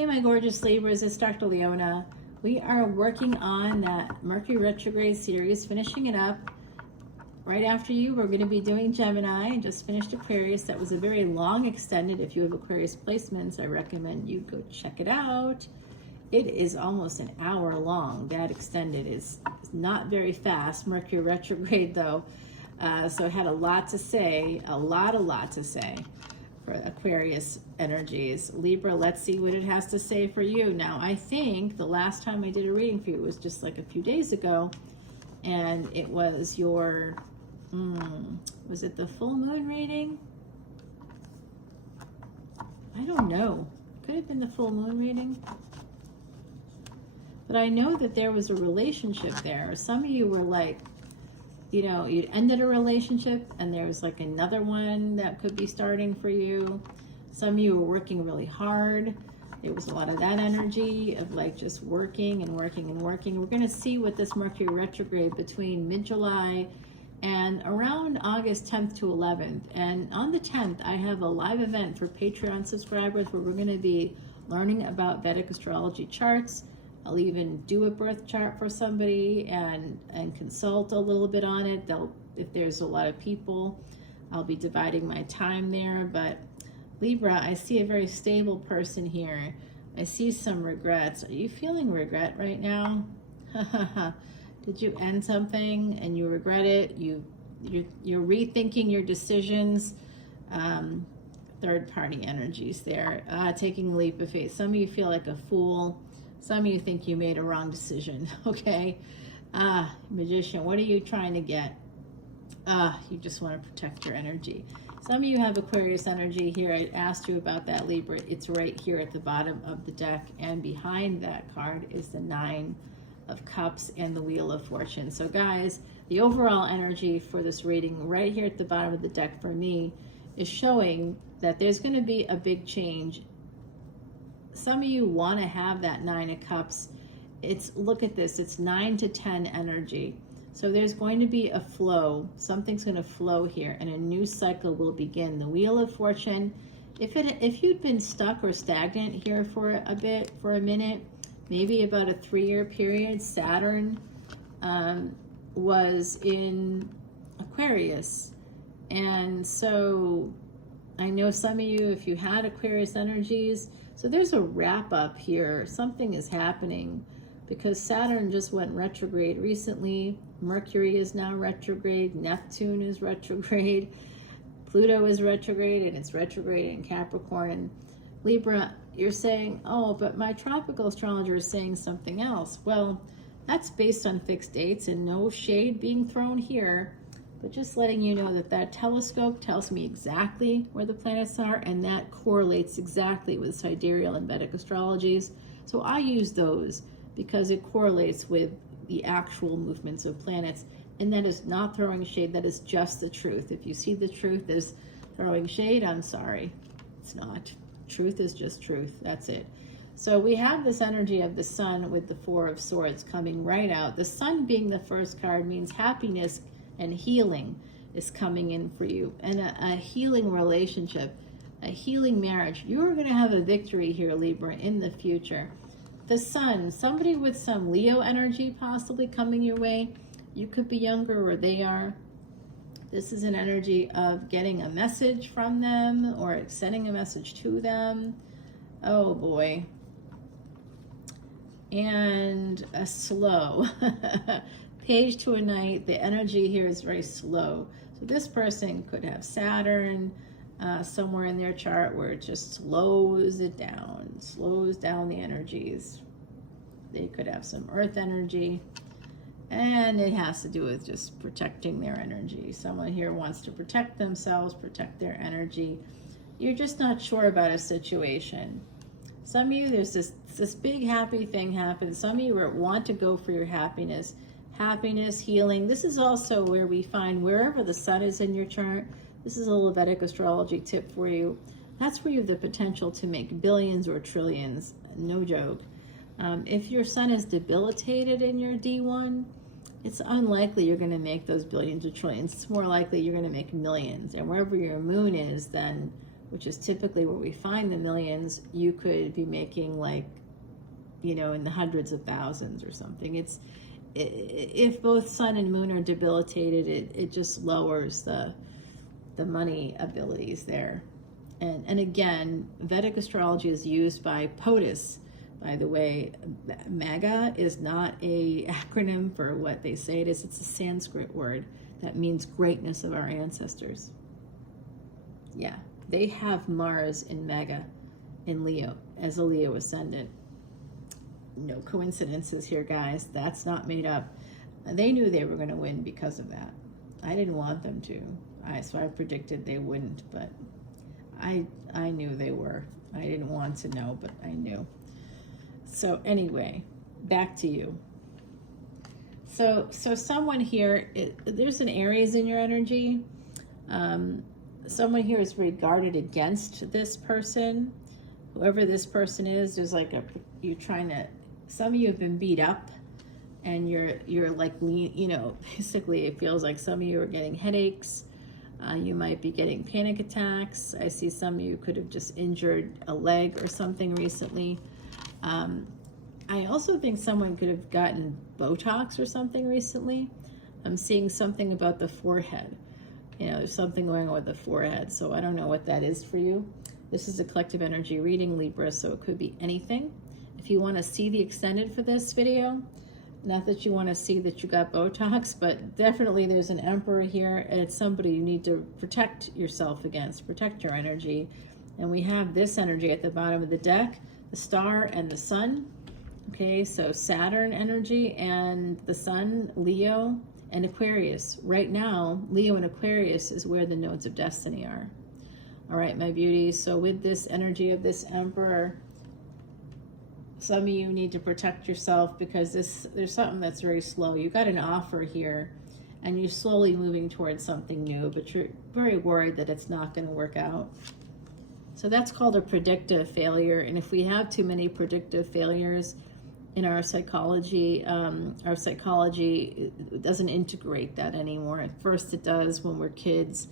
Hey, my gorgeous Libras, it's Dr. Leona. We are working on that Mercury retrograde series, finishing it up. Right after you, we're going to be doing Gemini. I just finished Aquarius. That was a very long extended. If you have Aquarius placements, I recommend you go check it out. It is almost an hour long. That extended is not very fast. Mercury retrograde, though. So it had a lot to say, a lot to say for Aquarius energies. Libra, let's see what it has to say for you. Now, I think the last time I did a reading for you was just like a few days ago, and it was your, was it the full moon reading? I don't know. Could have been the full moon reading. But I know that there was a relationship there. Some of you were like, you know, you'd ended a relationship and there was like another one that could be starting for you. Some of you were working really hard. There was a lot of that energy of like just working and working and working. We're going to see what this Mercury retrograde between mid-July and around August 10th to 11th. And on the 10th, I have a live event for Patreon subscribers where we're going to be learning about Vedic astrology charts. I'll even do a birth chart for somebody and consult a little bit on it. If there's a lot of people, I'll be dividing my time there. But Libra, I see a very stable person here. I see some regrets. Are you feeling regret right now? Did you end something and you regret it? You're rethinking your decisions. Third party energies there. Taking a leap of faith. Some of you feel like a fool. Some of you think you made a wrong decision, okay? Magician, what are you trying to get? You just want to protect your energy. Some of you have Aquarius energy here. I asked you about that, Libra. It's right here at the bottom of the deck, and behind that card is the Nine of Cups and the Wheel of Fortune. So guys, the overall energy for this reading right here at the bottom of the deck for me is showing that there's going to be a big change. Some of you want to have that Nine of Cups. Look at this, it's 9 to 10 energy. So there's going to be a flow. Something's going to flow here and a new cycle will begin. The Wheel of Fortune, if you'd been stuck or stagnant here for a minute, maybe about a 3-year period, Saturn was in Aquarius. And so I know some of you, if you had Aquarius energies, so there's a wrap up here. Something is happening because Saturn just went retrograde recently. Mercury is now retrograde. Neptune is retrograde. Pluto is retrograde, and it's retrograde in Capricorn. And Libra, you're saying, oh, but my tropical astrologer is saying something else. Well, that's based on fixed dates and no shade being thrown here. But just letting you know that that telescope tells me exactly where the planets are, and that correlates exactly with sidereal and Vedic astrologies. So I use those because it correlates with the actual movements of planets, and that is not throwing shade. That is just the truth. If you see the truth as throwing shade, I'm sorry. It's not. Truth is just truth. That's it. So we have this energy of the Sun with the Four of Swords coming right out. The Sun being the first card means happiness and healing is coming in for you, and a healing relationship, a healing marriage. You are going to have a victory here, Libra, in the future. The Sun, somebody with some Leo energy possibly coming your way. You could be younger or they are. This is an energy of getting a message from them or sending a message to them. Oh boy. And a slow. Page to a Knight, the energy here is very slow. So this person could have Saturn somewhere in their chart where it just slows down the energies. They could have some Earth energy, and it has to do with just protecting their energy. Someone here wants to protect themselves, protect their energy. You're just not sure about a situation. Some of you, there's this big happy thing happens. Some of you want to go for your happiness, healing. This is also where we find wherever the Sun is in your chart. This is a little Vedic astrology tip for you. That's where you have the potential to make billions or trillions. No joke. If your Sun is debilitated in your D1, it's unlikely you're going to make those billions or trillions. It's more likely you're going to make millions. And wherever your moon is, then which is typically where we find the millions, you could be making like, you know, in the hundreds of thousands or something. If both sun and moon are debilitated, it just lowers the money abilities there. And again, Vedic astrology is used by POTUS. By the way, MAGA is not a acronym for what they say it is. It's a Sanskrit word that means greatness of our ancestors. Yeah, they have Mars in MAGA in Leo as a Leo ascendant. No coincidences here, guys. That's not made up. They knew they were going to win because of that. I didn't want them to. So I predicted they wouldn't, but I knew they were. I didn't want to know, but I knew. So anyway, back to you. So someone here, there's an Aries in your energy. Someone here is regarded against this person. Whoever this person is, there's like you're trying to, some of you have been beat up and you're like, you know, basically it feels like some of you are getting headaches. You might be getting panic attacks. I see some of you could have just injured a leg or something recently. I also think someone could have gotten Botox or something recently. I'm seeing something about the forehead. You know, there's something going on with the forehead. So I don't know what that is for you. This is a collective energy reading, Libra, so it could be anything. If you want to see the extended for this video, not that you want to see that you got Botox, but definitely there's an Emperor here, and it's somebody you need to protect yourself against, protect your energy. And we have this energy at the bottom of the deck, the star and the sun. Okay, so Saturn energy and the sun, Leo and Aquarius. Right now, Leo and Aquarius is where the nodes of destiny are. All right, my beauties. So with this energy of this Emperor, some of you need to protect yourself because there's something that's very slow. You got an offer here and you're slowly moving towards something new, but you're very worried that it's not going to work out. So that's called a predictive failure. And if we have too many predictive failures in our psychology doesn't integrate that anymore. At first it does when we're kids.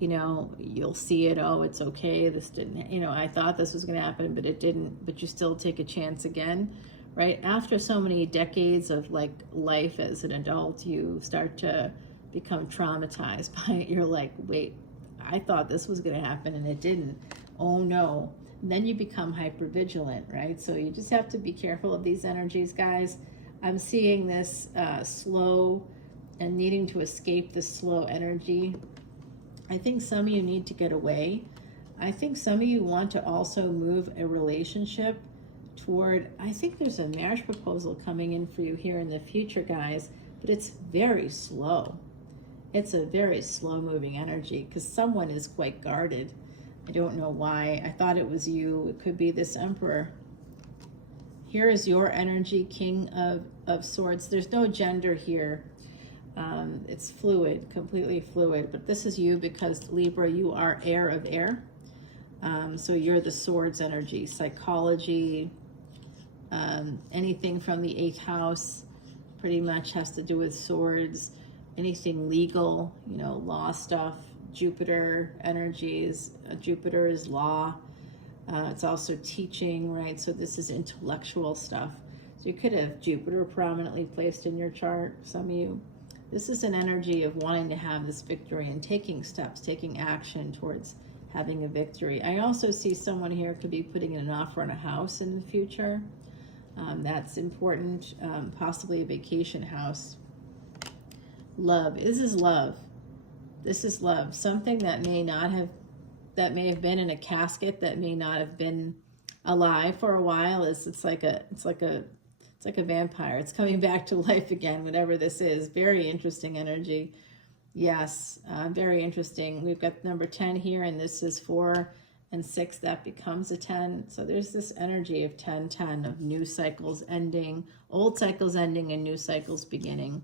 You know, you'll see it, oh, it's okay, this didn't, you know, I thought this was going to happen, but it didn't, but you still take a chance again, right? After so many decades of like life as an adult, you start to become traumatized by it. You're like, wait, I thought this was going to happen and it didn't. Oh no. And then you become hypervigilant, right? So you just have to be careful of these energies, guys. I'm seeing this slow and needing to escape this slow energy. I think some of you need to get away. I think some of you want to also move a relationship toward, I think there's a marriage proposal coming in for you here in the future, guys, but it's very slow. It's a very slow moving energy because someone is quite guarded. I don't know why. I thought it was you. It could be this Emperor. Here is your energy, King of Swords. There's no gender here. It's fluid, completely fluid, but this is you because Libra, you are air of air. So you're the swords energy, psychology, anything from the 8th house pretty much has to do with swords, anything legal, you know, law stuff, Jupiter energies, Jupiter is law. It's also teaching, right? So this is intellectual stuff. So you could have Jupiter prominently placed in your chart, some of you. This is an energy of wanting to have this victory and taking steps, taking action towards having a victory. I also see someone here could be putting in an offer on a house in the future. That's important, possibly a vacation house. Love, this is love. This is love. Something that may have been in a casket, that may not have been alive for a while. It's like a vampire. It's coming back to life again, whatever this is. Very interesting energy. Yes, very interesting. We've got number 10 here, and this is 4 and 6. That becomes a 10. So there's this energy of 10-10, of new cycles ending, old cycles ending, and new cycles beginning.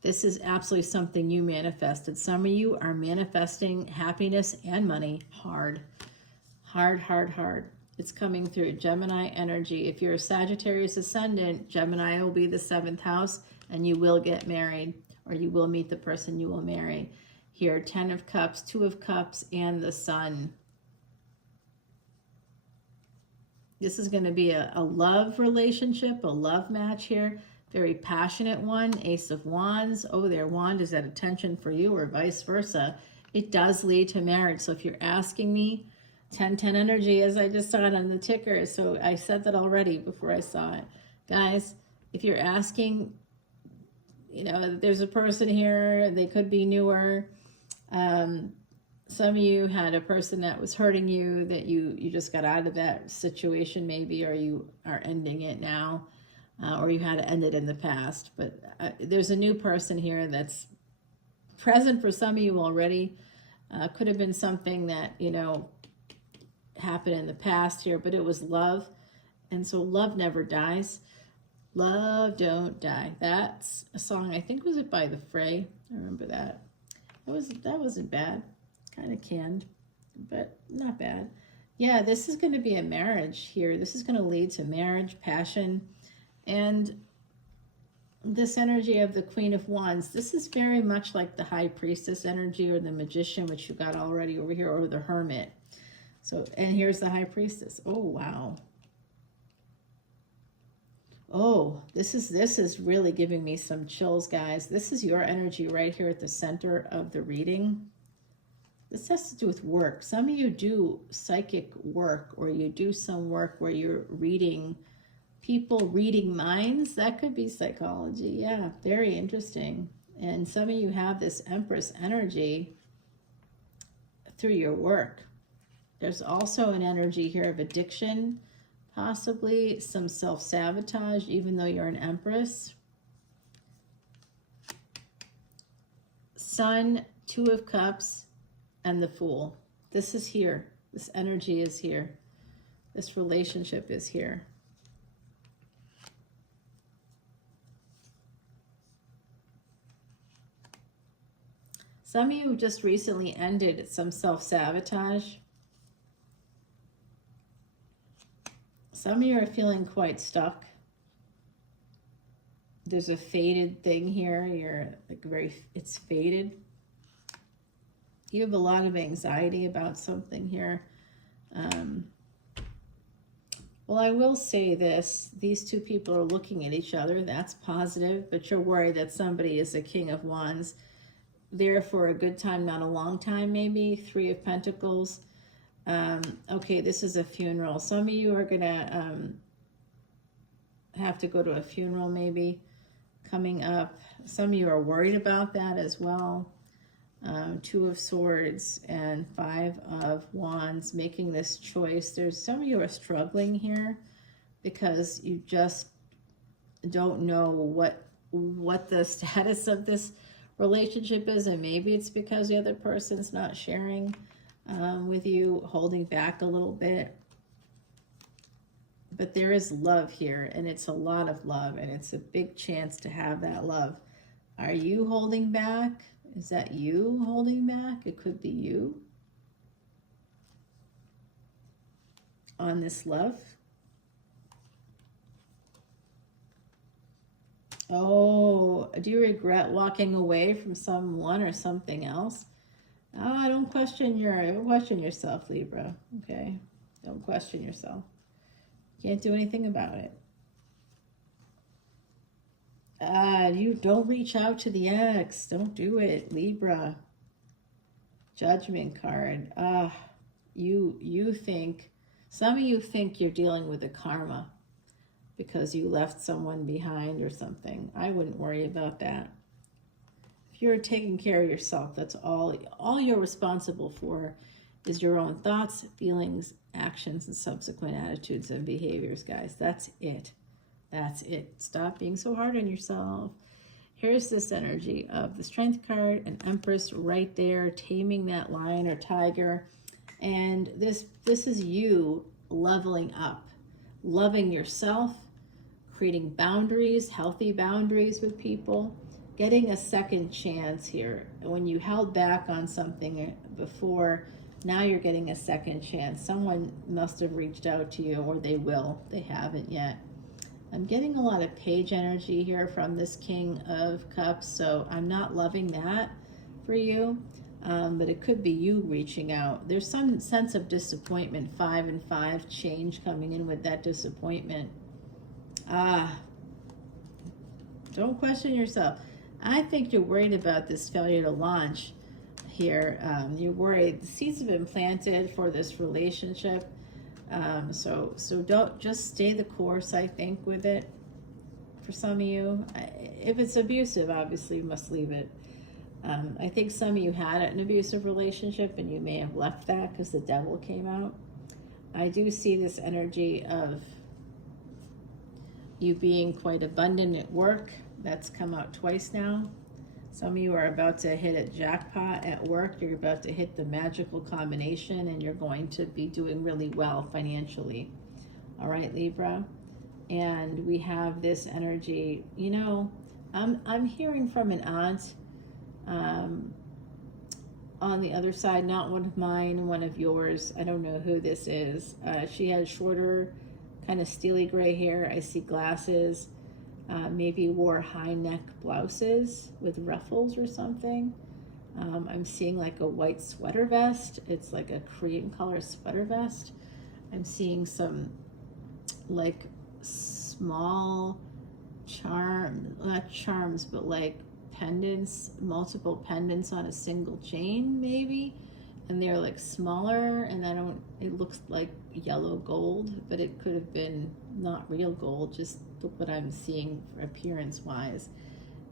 This is absolutely something you manifested. Some of you are manifesting happiness and money hard. Hard, hard, hard. It's coming through. Gemini energy. If you're a Sagittarius ascendant, Gemini will be the 7th house, and you will get married, or you will meet the person you will marry. Here, 10 of Cups, 2 of Cups, and the Sun. This is going to be a love relationship, a love match here. Very passionate one. Ace of Wands. Oh, their wand is at attention for you, or vice versa. It does lead to marriage. So if you're asking me, 10-10 energy, as I just saw it on the ticker. So I said that already before I saw it. Guys, if you're asking, you know, there's a person here, they could be newer. Some of you had a person that was hurting you, that you just got out of that situation maybe, or you are ending it now, or you had to end it in the past. But there's a new person here that's present for some of you already. Could have been something that, you know, happened in the past here, but it was love. And so love never dies. Love don't die. That's a song, I think, was it by The Fray? I remember that. That wasn't bad. Kind of canned, but not bad. Yeah, this is going to be a marriage here. This is going to lead to marriage, passion, and this energy of the Queen of Wands. This is very much like the High Priestess energy, or the Magician, which you got already over here, or the Hermit. So, and here's the High Priestess. Oh, wow. Oh, this is really giving me some chills, guys. This is your energy right here at the center of the reading. This has to do with work. Some of you do psychic work, or you do some work where you're reading people, reading minds. That could be psychology. Yeah, very interesting. And some of you have this Empress energy through your work. There's also an energy here of addiction, possibly some self-sabotage, even though you're an Empress. Sun, Two of Cups, and the Fool. This is here. This energy is here. This relationship is here. Some of you just recently ended some self-sabotage. Some of you are feeling quite stuck. There's a faded thing here. You're like it's faded. You have a lot of anxiety about something here. Well, I will say this. These two people are looking at each other. That's positive, but you're worried that somebody is a King of Wands. There for a good time, not a long time, maybe. Three of Pentacles. Okay, this is a funeral. Some of you are going to have to go to a funeral maybe coming up. Some of you are worried about that as well. Two of Swords and Five of Wands, making this choice. There's some of you are struggling here because you just don't know what the status of this relationship is, and maybe it's because the other person's not sharing with you, holding back a little bit. But there is love here, and it's a lot of love, and it's a big chance to have that love. Are you holding back? Is that you holding back? It could be you on this love. Oh, do you regret walking away from someone or something else? Oh, don't question yourself, Libra. Okay, don't question yourself. Can't do anything about it. You don't reach out to the ex. Don't do it, Libra. Judgment card. You think, some of you think you're dealing with a karma because you left someone behind or something. I wouldn't worry about that. If you're taking care of yourself, that's all you're responsible for is your own thoughts, feelings, actions, and subsequent attitudes and behaviors, guys. That's it. That's it. Stop being so hard on yourself. Here's this energy of the Strength card, an Empress right there, taming that lion or tiger. And this is you leveling up, loving yourself, creating boundaries, healthy boundaries with people, getting a second chance here. When you held back on something before, now you're getting a second chance. Someone must have reached out to you, or they will. They haven't yet. I'm getting a lot of page energy here from this King of Cups, so I'm not loving that for you. But it could be you reaching out. There's some sense of disappointment. 5 and 5 change coming in with that disappointment. Don't question yourself. I think you're worried about this failure to launch here. You're worried. The seeds have been planted for this relationship. So don't just stay the course, I think, with it. For some of you, if it's abusive, obviously you must leave it. I think some of you had an abusive relationship and you may have left that because the devil came out. I do see this energy of you being quite abundant at work. That's come out twice now. Some of you are about to hit a jackpot at work. You're about to hit the magical combination and you're going to be doing really well financially. All right, Libra. And we have this energy, you know, I'm hearing from an aunt on the other side, not one of mine, one of yours. I don't know who this is. She has shorter, kind of steely gray hair. I see glasses. Maybe wore high neck blouses with ruffles or something. I'm seeing like a white sweater vest. It's like a cream color sweater vest. I'm seeing some like small not charms, but like pendants, multiple pendants on a single chain maybe. And they're like smaller, and it looks like yellow gold, but it could have been not real gold, just what I'm seeing appearance wise.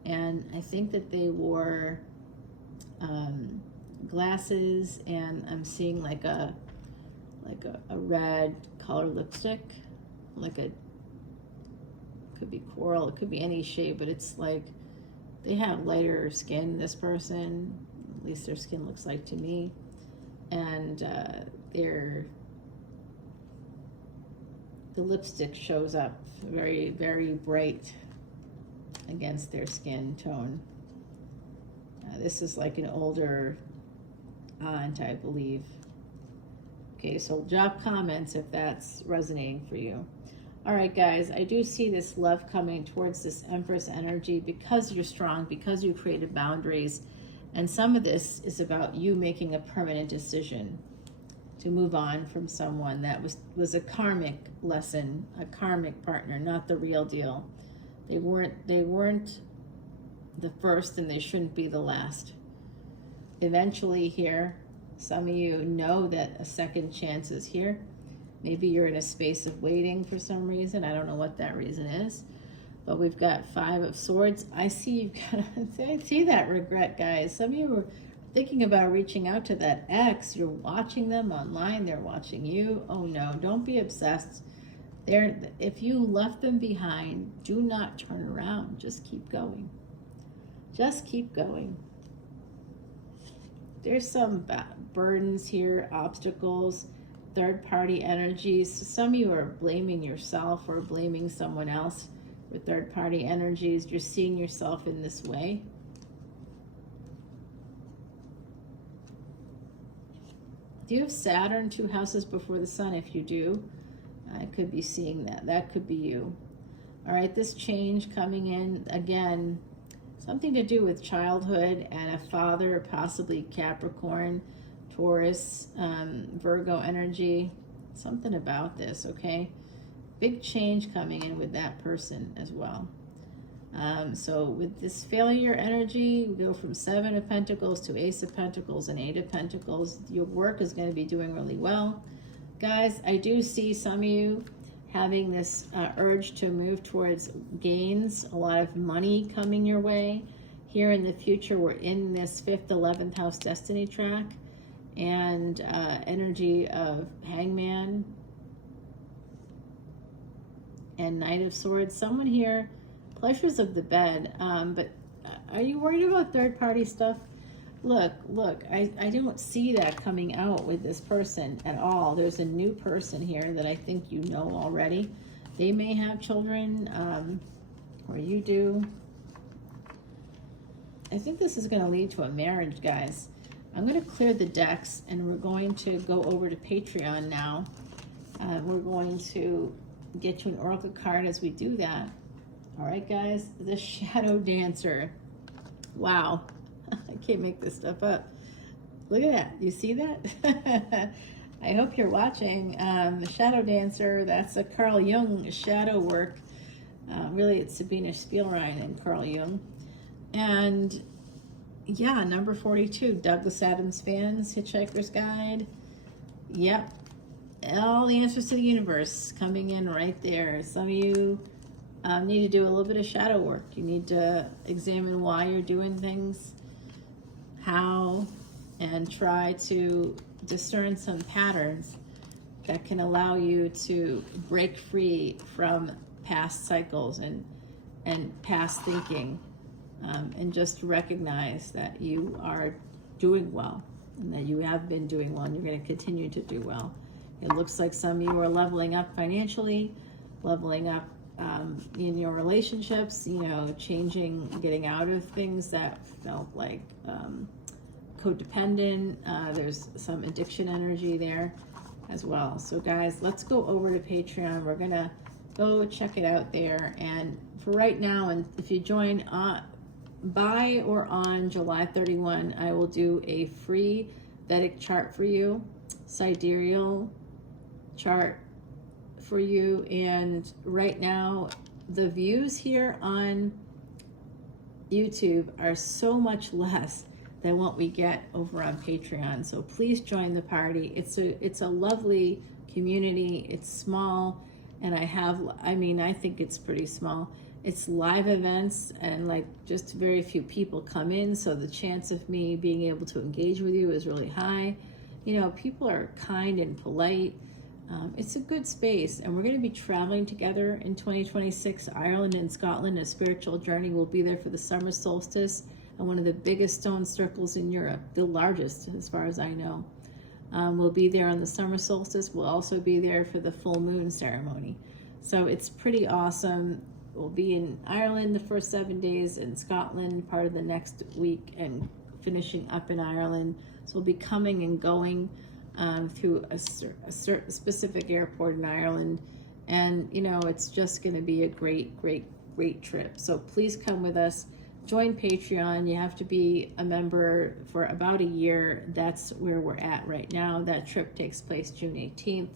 And I think that they wore glasses, and I'm seeing like a red color lipstick, could be coral, it could be any shade, but it's like they have lighter skin, this person, at least their skin looks like to me. And the lipstick shows up very, very bright against their skin tone. This is like an older aunt, I believe. Okay, so drop comments if that's resonating for you. All right, guys, I do see this love coming towards this Empress energy because you're strong, because you created boundaries. And some of this is about you making a permanent decision to move on from someone that was a karmic lesson, a karmic partner, not the real deal. They weren't the first, and they shouldn't be the last. Eventually here, some of you know that a second chance is here. Maybe you're in a space of waiting for some reason. I don't know what that reason is. But we've got 5 of Swords. I see I see that regret, guys. Some of you are thinking about reaching out to that ex. You're watching them online. They're watching you. Oh no, don't be obsessed. If you left them behind, do not turn around. Just keep going. Just keep going. There's some burdens here, obstacles, third-party energies. So some of you are blaming yourself or blaming someone else. With third-party energies, you're seeing yourself in this way. Do you have Saturn 2 houses before the sun? If you do, I could be seeing that. That could be you. All right, this change coming in, again, something to do with childhood and a father, possibly Capricorn, Taurus, Virgo energy. Something about this, okay? Big change coming in with that person as well. So with this failure energy, we go from 7 of Pentacles to Ace of Pentacles and 8 of Pentacles. Your work is going to be doing really well. Guys, I do see some of you having this urge to move towards gains, a lot of money coming your way. Here in the future, we're in this 5th, 11th house destiny track, and energy of Hangman and Knight of Swords. Someone here, pleasures of the bed, but are you worried about third-party stuff? Look, I don't see that coming out with this person at all. There's a new person here that I think you know already. They may have children, or you do. I think this is going to lead to a marriage, guys. I'm going to clear the decks, and we're going to go over to Patreon now. We're going to get you an oracle card as we do that. All right, guys, the Shadow Dancer. Wow, I can't make this stuff up. Look at that. You see that? I hope you're watching. The Shadow Dancer, that's a Carl Jung shadow work. Really, it's Sabina Spielrein and Carl Jung. And yeah, number 42, Douglas Adams fans, Hitchhiker's Guide. Yep. All the answers to the universe coming in right there. Some of you need to do a little bit of shadow work. You need to examine why you're doing things, how, and try to discern some patterns that can allow you to break free from past cycles and past thinking, and just recognize that you are doing well and that you have been doing well and you're going to continue to do well. It looks like some of you are leveling up financially, leveling up in your relationships, you know, changing, getting out of things that felt like codependent. There's some addiction energy there as well. So guys, let's go over to Patreon. We're gonna go check it out there. And for right now, and if you join by or on July 31, I will do a free Vedic chart for you, sidereal chart for you. And right now, the views here on YouTube are so much less than what we get over on Patreon. So please join the party. It's a lovely community. It's small, and I think it's pretty small. It's live events, and like just very few people come in, so the chance of me being able to engage with you is really high. You know, people are kind and polite. It's a good space, and we're going to be traveling together in 2026. Ireland and Scotland, a spiritual journey. We'll be there for the summer solstice and one of the biggest stone circles in Europe, the largest as far as I know. We'll be there on the summer solstice. We'll also be there for the full moon ceremony. So it's pretty awesome. We'll be in Ireland the first 7 days, in Scotland part of the next week, and finishing up in Ireland. So we'll be coming and going through a certain specific airport in Ireland. And, you know, it's just going to be a great, great, great trip. So please come with us. Join Patreon. You have to be a member for about a year. That's where we're at right now. That trip takes place June 18th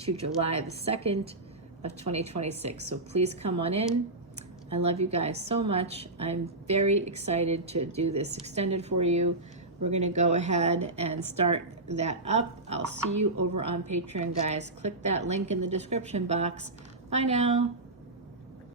to July the 2nd of 2026. So please come on in. I love you guys so much. I'm very excited to do this extended for you. We're going to go ahead and start that up. I'll see you over on Patreon, guys. Click that link in the description box. Bye now.